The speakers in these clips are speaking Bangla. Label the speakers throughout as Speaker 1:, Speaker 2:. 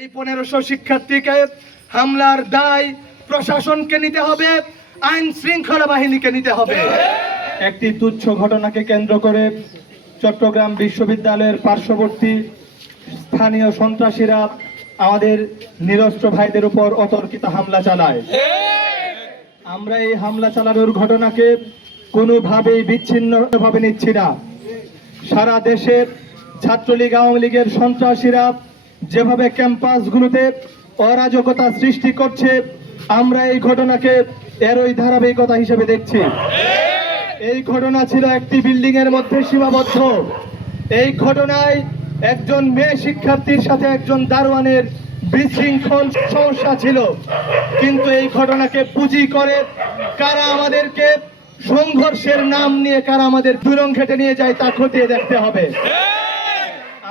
Speaker 1: এই পনেরোশো শিক্ষার্থীকে হামলার দায় প্রশাসনকে নিতে হবে, আইন শৃঙ্খলা বাহিনীকে নিতে হবে।
Speaker 2: একটি তুচ্ছ ঘটনাকে কেন্দ্র করে চট্টগ্রাম বিশ্ববিদ্যালয়ের পার্শ্ববর্তী স্থানীয় সন্ত্রাসীরা আমাদের নিরস্ত্র ভাইদের উপর অতর্কিত হামলা চালায়। আমরা এই হামলা চালানোর ঘটনাকে কোনোভাবেই বিচ্ছিন্নভাবে নিচ্ছি না। সারা দেশে ছাত্রলীগ, আওয়ামী লীগের সন্ত্রাসীরা যেভাবে ক্যাম্পাসগুলোতে অরাজকতা সৃষ্টি করছে, আমরা এই ঘটনাকে এরই ধারাবাহিকতা হিসেবে দেখছি। এই ঘটনা ছিল একটি বিল্ডিং এর মধ্যে সীমাবদ্ধ। এই ঘটনায় একজন মেয়ে শিক্ষার্থীর সাথে একজন দারোয়ানের বিশৃঙ্খল সমস্যা ছিল। কিন্তু এই ঘটনাকে পুঁজি করে কারা আমাদেরকে সংঘর্ষের নাম নিয়ে কারা আমাদের দুরং ঘেটে নিয়ে যায় তা খতিয়ে দেখতে হবে।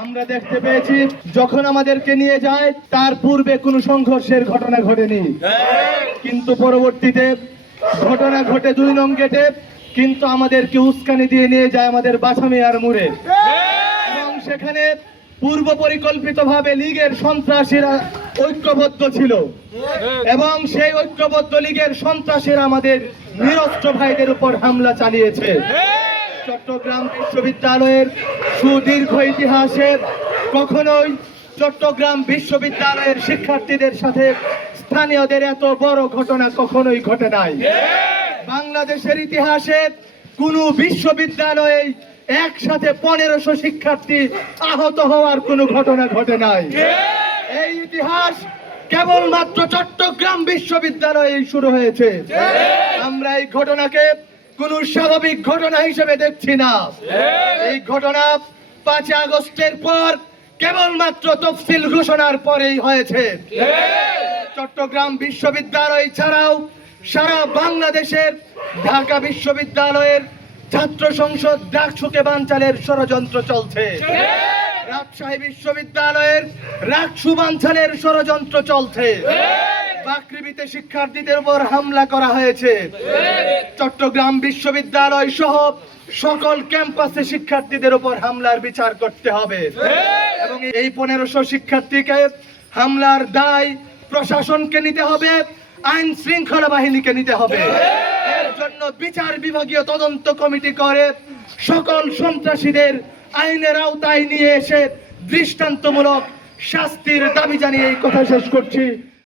Speaker 2: আমরা দেখতে পেয়েছি, যখন আমাদেরকে নিয়ে যায়, তার পূর্বে কোনো সংঘর্ষের ঘটনা ঘটেনি। কিন্তু পরবর্তীতে ঘটনা ঘটে দুই নং গেটে, কিন্তু আমাদেরকে উস্কানি দিয়ে নিয়ে যায় আমাদের বাসামিয়ার মুড়ে। এবং সেখানে পূর্ব পরিকল্পিত ভাবে লীগের সন্ত্রাসীরা ঐক্যবদ্ধ ছিল। এবং সেই ঐক্যবদ্ধ লীগের সন্ত্রাসীরা আমাদের নিরস্ত্র ভাইদের উপর হামলা চালিয়েছে। চট্টগ্রাম বিশ্ববিদ্যালয়ের সুদীর্ঘ ইতিহাসে কখনোই চট্টগ্রাম বিশ্ববিদ্যালয়ের শিক্ষার্থীদের সাথে স্থানীয়দের এত বড় ঘটনা কখনোই ঘটে নাই। বাংলাদেশের ইতিহাসে কোনো বিশ্ববিদ্যালয়ে একসাথে পনেরোশো শিক্ষার্থী আহত হওয়ার কোনো ঘটনা ঘটে নাই। এই ইতিহাস কেবলমাত্র চট্টগ্রাম বিশ্ববিদ্যালয়ে শুরু হয়েছে। আমরা এই ঘটনাকে কোন স্বাভাবিক ঘটনা হিসেবে দেখছি না। এই ঘটনা পাঁচই আগস্টের পর কেবলমাত্র তফসিল ঘোষণার পরেই হয়েছে। চট্টগ্রাম বিশ্ববিদ্যালয় ছাড়াও সারা বাংলাদেশের ঢাকা বিশ্ববিদ্যালয়ের ছাত্র সংসদ ডাকসুকে বাঞ্চালের ষড়যন্ত্র চলছে। রাজশাহী বিশ্ববিদ্যালয়ের রাকসু বাঞ্চালের ষড়যন্ত্র চলছে। বাকৃবিতে শিক্ষার্থীদের উপর হামলা করা হয়েছে। চট্টগ্রাম বিশ্ববিদ্যালয় সহ সকল ক্যাম্পাসে শিক্ষার্থীদের উপর হামলার বিচার করতে হবে। এবং এই পনেরোশো শিক্ষার্থীকে হামলার দায় প্রশাসনকে নিতে হবে, আইন শৃঙ্খলা বাহিনীকে নিতে হবে। এর জন্য বিচার বিভাগীয় তদন্ত কমিটি করে সকল সন্ত্রাসীদের আইনের আওতায় নিয়ে এসে দৃষ্টান্তমূলক শাস্তির দাবি জানিয়ে এই কথা শেষ করছি।